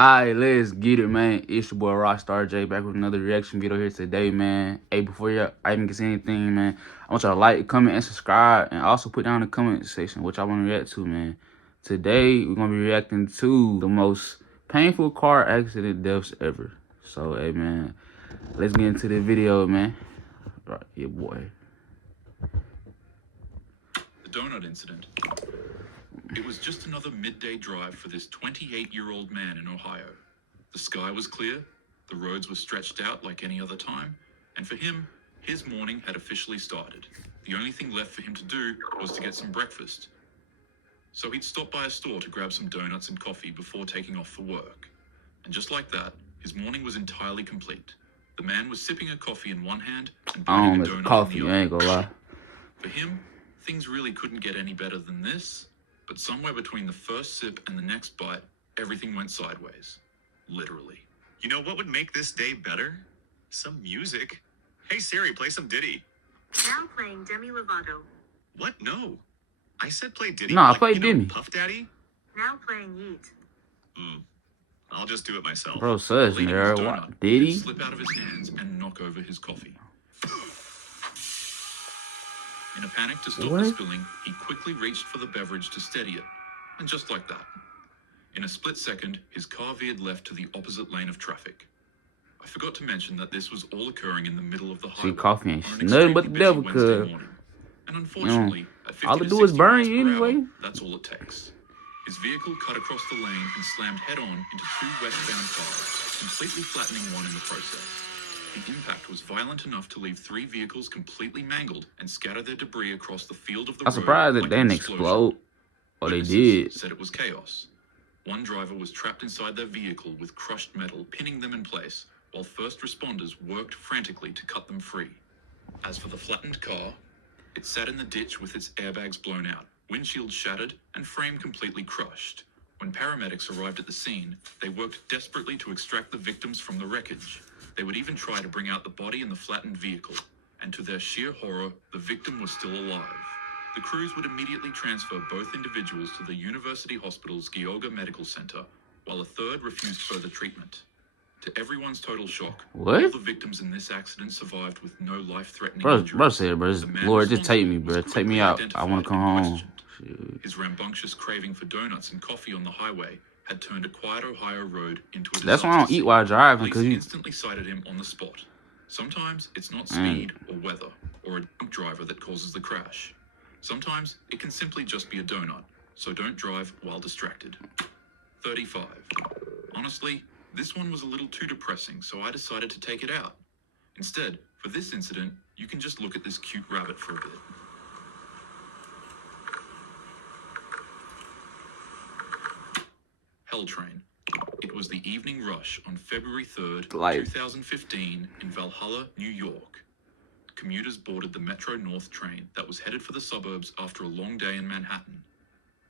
Alright, let's get it, man. It's your boy Rockstar J back with another reaction video here today, man. Hey, before I even get to anything, man, I want y'all to like, comment, and subscribe, and also put down in the comment section what y'all want to react to, man. Today, we're gonna be reacting to the most painful car accident deaths ever. So, hey, man, let's get into the video, man. Right, yeah, boy. The donut incident. It was just another midday drive for this 28-year-old man in Ohio. The sky was clear, the roads were stretched out like any other time, and for him, his morning had officially started. The only thing left for him to do was to get some breakfast. So he'd stopped by a store to grab some donuts and coffee before taking off for work. And just like that, his morning was entirely complete. The man was sipping a coffee in one hand and biting a donut coffee, in the I other. ain't gonna lie. For him, things really couldn't get any better than this, but somewhere between the first sip and the next bite, everything went sideways. Literally. You know what would make this day better? Some music. Hey Siri, play some Diddy. Now playing Demi Lovato. What? No. I said play Diddy. Nah, like, play Demi. Puff Daddy? Now playing Yeet. I'll just do it myself. Bro, such, Leaving man. his What? donut, Did he'd he? slip out of his hands and knock over his coffee. In a panic to stop the spilling, he quickly reached for the beverage to steady it. And just like that, in a split second, his car veered left to the opposite lane of traffic. I forgot to mention that this was all occurring in the middle of the highway. See, coffee ain't on an nothing but the extremely devil, busy Wednesday cuz. morning. And unfortunately, at 50 all to it do is 60 burn miles you per hour, anyway. that's all it takes. His vehicle cut across the lane and slammed head-on into two westbound cars, completely flattening one in the process. The impact was violent enough to leave three vehicles completely mangled and scatter their debris across the field of the road. I'm surprised that like they an didn't explosion. explode. Or they Witnesses did. said it was chaos. One driver was trapped inside their vehicle with crushed metal pinning them in place, while first responders worked frantically to cut them free. As for the flattened car, it sat in the ditch with its airbags blown out, windshield shattered, and frame completely crushed. When paramedics arrived at the scene, they worked desperately to extract the victims from the wreckage. They would even try to bring out the body in the flattened vehicle, and to their sheer horror, the victim was still alive. The crews would immediately transfer both individuals to the University Hospital's Geauga Medical Center, while a third refused further treatment. To everyone's total shock, What? all the victims in this accident survived with no life-threatening Bro injuries. said, bro, The man Lord, just take me, responsible bro. was Take me quickly out. I identified want to come and home. questioned. Shit. His rambunctious craving for donuts and coffee on the highway had turned a quiet Ohio road into a disaster. That's why I don't eat while driving, Police because you... instantly cited him on the spot. Sometimes it's not speed or weather or a drunk driver that causes the crash. Sometimes it can simply just be a donut, so don't drive while distracted. 35. Honestly, this one was a little too depressing, so I decided to take it out. Instead, for this incident, you can just look at this cute rabbit for a bit. Hell Train. It was the evening rush on February 3rd, 2015 in Valhalla, New York. Commuters boarded the Metro North train that was headed for the suburbs after a long day in Manhattan.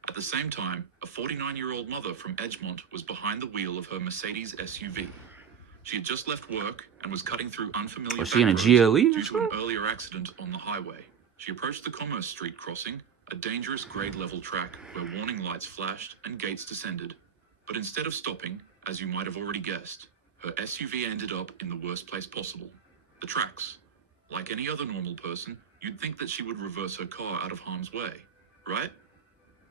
At the same time, a 49-year-old mother from Edgemont was behind the wheel of her Mercedes SUV. She had just left work and was cutting through unfamiliar back roads due to an earlier accident on the highway. She approached the Commerce Street crossing, a dangerous grade-level track where warning lights flashed and gates descended. But instead of stopping, as you might have already guessed, her SUV ended up in the worst place possible, the tracks. Like any other normal person, you'd think that she would reverse her car out of harm's way, right?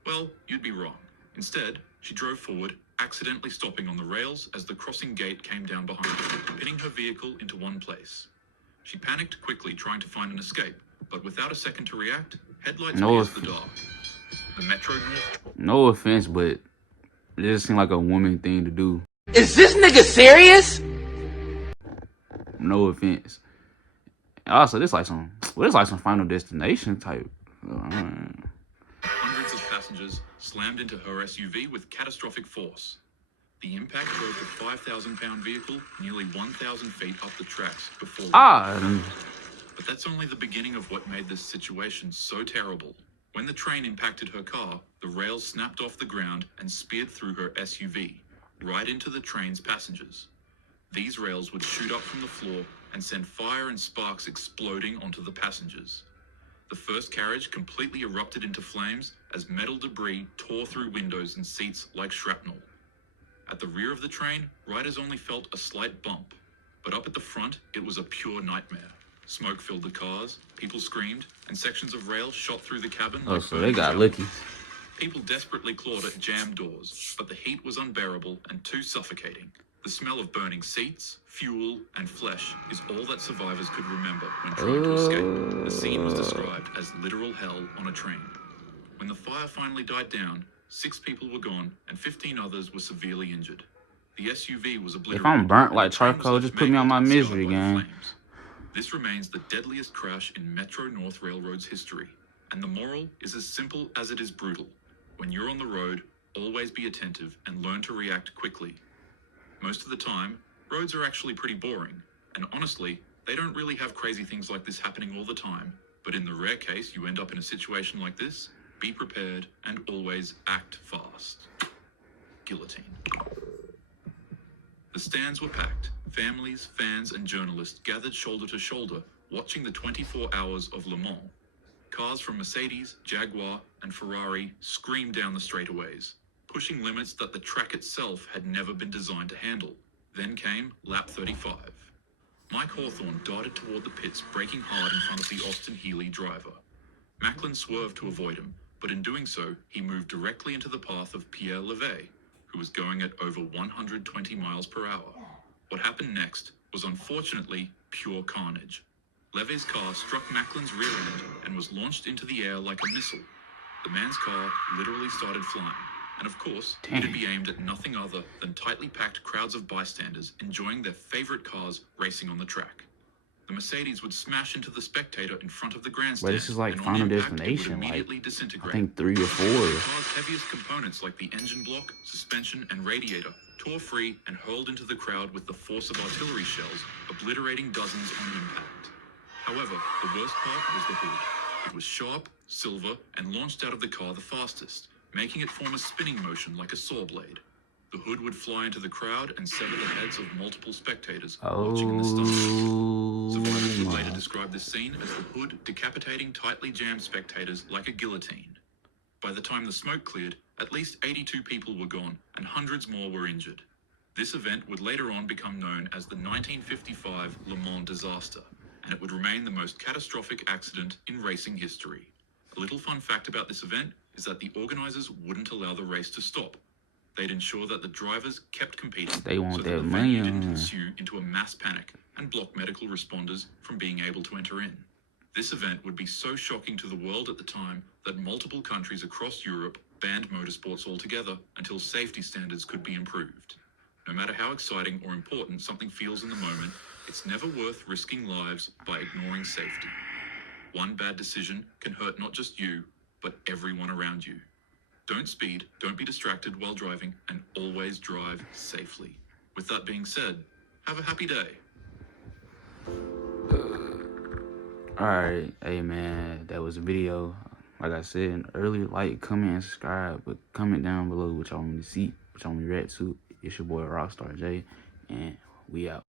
Well, you'd be wrong. Instead, she drove forward, accidentally stopping on the rails as the crossing gate came down behind her, pinning her vehicle into one place. She panicked quickly, trying to find an escape, but without a second to react, headlights pierced the dark. The Metro North... No offense, but it just seemed like a woman thing to do. Is this nigga serious? No offense. Also, this like some Final Destination type. Hundreds of passengers slammed into her SUV with catastrophic force. The impact drove the 5,000-pound vehicle nearly 1,000 feet up the tracks before... But that's only the beginning of what made this situation so terrible. When the train impacted her car, the rails snapped off the ground and speared through her SUV, right into the train's passengers. These rails would shoot up from the floor and send fire and sparks exploding onto the passengers. The first carriage completely erupted into flames as metal debris tore through windows and seats like shrapnel. At the rear of the train, riders only felt a slight bump, but up at the front, it was a pure nightmare. Smoke filled the cars, people screamed, and sections of rail shot through the cabin. Oh, like so they burning got shells. lucky. People desperately clawed at jammed doors, but the heat was unbearable and too suffocating. The smell of burning seats, fuel, and flesh is all that survivors could remember when trying to escape. The scene was described as literal hell on a train. When the fire finally died down, 6 people were gone and 15 others were severely injured. The SUV was obliterated. If I'm burnt like and the train was charcoal, left just put me on my mangled and misery, scarred by the gang. flames. This remains the deadliest crash in Metro North Railroad's history, and the moral is as simple as it is brutal. When you're on the road, always be attentive and learn to react quickly. Most of the time, roads are actually pretty boring, and honestly, they don't really have crazy things like this happening all the time, but in the rare case you end up in a situation like this, be prepared and always act fast. Guillotine. The stands were packed. Families, fans, and journalists gathered shoulder to shoulder, watching the 24 hours of Le Mans. Cars from Mercedes, Jaguar, and Ferrari screamed down the straightaways, pushing limits that the track itself had never been designed to handle. Then came lap 35. Mike Hawthorne darted toward the pits, braking hard in front of the Austin Healey driver. Macklin swerved to avoid him, but in doing so, he moved directly into the path of Pierre Levey, who was going at over 120 miles per hour. What happened next was unfortunately pure carnage. Levey's car struck Macklin's rear end and was launched into the air like a missile. The man's car literally started flying, and of course, it'd be aimed at nothing other than tightly packed crowds of bystanders enjoying their favorite cars racing on the track. The Mercedes would smash into the spectator in front of the grandstand. But this is like and on Final impact, it would Destination, like, immediately I disintegrate. think 3 or The 4. car's heaviest components like the engine block, suspension, and radiator tore free and hurled into the crowd with the force of artillery shells, obliterating dozens on impact. However, the worst part was the hood. It was sharp, silver, and launched out of the car the fastest, making it form a spinning motion like a saw blade. The hood would fly into the crowd and sever the heads of multiple spectators watching in the stunt. Survivors would later describe this scene as the hood decapitating tightly jammed spectators like a guillotine. By the time the smoke cleared, at least 82 people were gone and hundreds more were injured. This event would later on become known as the 1955 Le Mans disaster, and it would remain the most catastrophic accident in racing history. A little fun fact about this event is that the organizers wouldn't allow the race to stop. They'd ensure that the drivers kept competing, They want so that that the money venue didn't on. ensue into a mass panic and block medical responders from being able to enter in. This event would be so shocking to the world at the time that multiple countries across Europe banned motorsports altogether until safety standards could be improved. No matter how exciting or important something feels in the moment, it's never worth risking lives by ignoring safety. One bad decision can hurt not just you, but everyone around you. Don't speed, don't be distracted while driving, and always drive safely. With that being said, have a happy day. Alright, hey man, that was a video. Like I said earlier, like, comment, and subscribe, but comment down below what y'all want me to see, what y'all want me to react to. It's your boy Rockstar J, and we out.